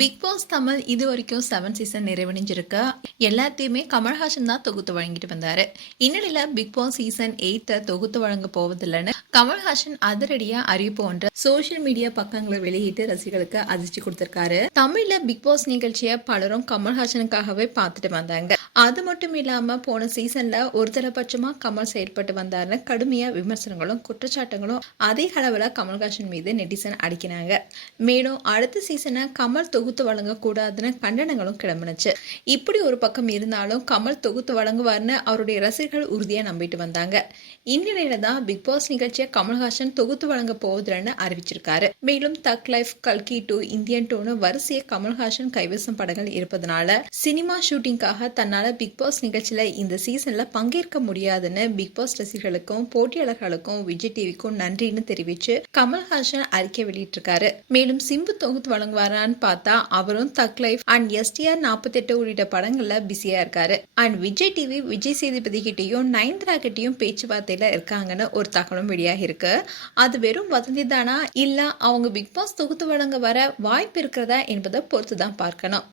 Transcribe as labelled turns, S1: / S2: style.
S1: Big pass Tamil இது வரைக்கும் seven season நிறைவடைஞ்சிருக்கு. எல்லாத்தையுமே கமல்ஹாசன் தான் தொகுத்து வழங்கிட்டு வந்தாரு. இந்நிலையில பிக் பாஸ் சீசன் எயித்தை தொகுத்து வழங்க போவதில்லைன்னு கமல்ஹாசன் அதிரடியா அறிவிப்பு ஒன்று சோசியல் மீடியா பக்கங்களை வெளியிட்டு ரசிகர்களுக்கு அதிர்ச்சி கொடுத்திருக்காரு. தமிழ்ல பிக் பாஸ் நிகழ்ச்சியை பலரும் கமல்ஹாசனுக்காகவே பார்த்துட்டு வந்தாங்க. அது மட்டும் இல்லாம போன சீசன்ல ஒரு பட்சமா கமல் செயல்பட்டு வந்தாருன்னு கடுமையா விமர்சனங்களும் குற்றச்சாட்டுகளும் அதிக அளவுல கமல்ஹாசன் மீது நெட்டிசன் அடிக்கினாங்க. மேலும் அடுத்த சீசனை கமல் கமல் தொகுத்து வழங்கக்கூடாதுன்னு கண்டனங்களும் கிளம்பினுச்சு. இப்படி ஒரு பக்கம் இருந்தாலும் கமல் தொகுத்து வழங்குவார்னு அவருடைய ரசிகர்கள் உறுதியாக நம்பிட்டு வந்தாங்க. இந்நிலையில தான் பிக் பாஸ் நிகழ்ச்சியை கமல்ஹாசன் தொகுத்து வழங்க போவதில்லைன்னு அறிவிச்சிருக்காரு. மேலும் தக் லைஃப் கல்கி டூ இந்தியன் டூன்னு வரிசையை கமல்ஹாசன் கைவசம் படங்கள் இருப்பதனால சினிமா ஷூட்டிங்காக தன்னால பிக் பாஸ் நிகழ்ச்சியில இந்த சீசன்ல பங்கேற்க முடியாதுன்னு பிக் பாஸ் ரசிகர்களுக்கும் போட்டியாளர்களுக்கும் விஜய் டிவிக்கும் நன்றின்னு தெரிவிச்சு கமல்ஹாசன் அறிக்கை வெளியிட்டிருக்காரு. மேலும் சிம்பு தொகுத்து வழங்குவாரான்னு பார்த்தா அவரும் தக் லைஃப் அண்ட் எஸ்டிஆர் நாற்பத்தி எட்டு உள்ளிட்ட படங்கள்ல பிஸியா இருக்காரு. அண்ட் விஜய் டிவி விஜய் சேதுபதி கிட்டையும் நயன்தரா கிட்டையும் பேச்சுவார்த்தையில இருக்காங்கன்னு ஒரு தகவலும் வெளியாகி இருக்கு அது வெறும் வதந்தி தானா? இல்ல அவங்க பிக் பாஸ் தொகுத்து வழங்க வர வாய்ப்பு இருக்கிறதா என்பதை பொறுத்து தான் பார்க்கணும்.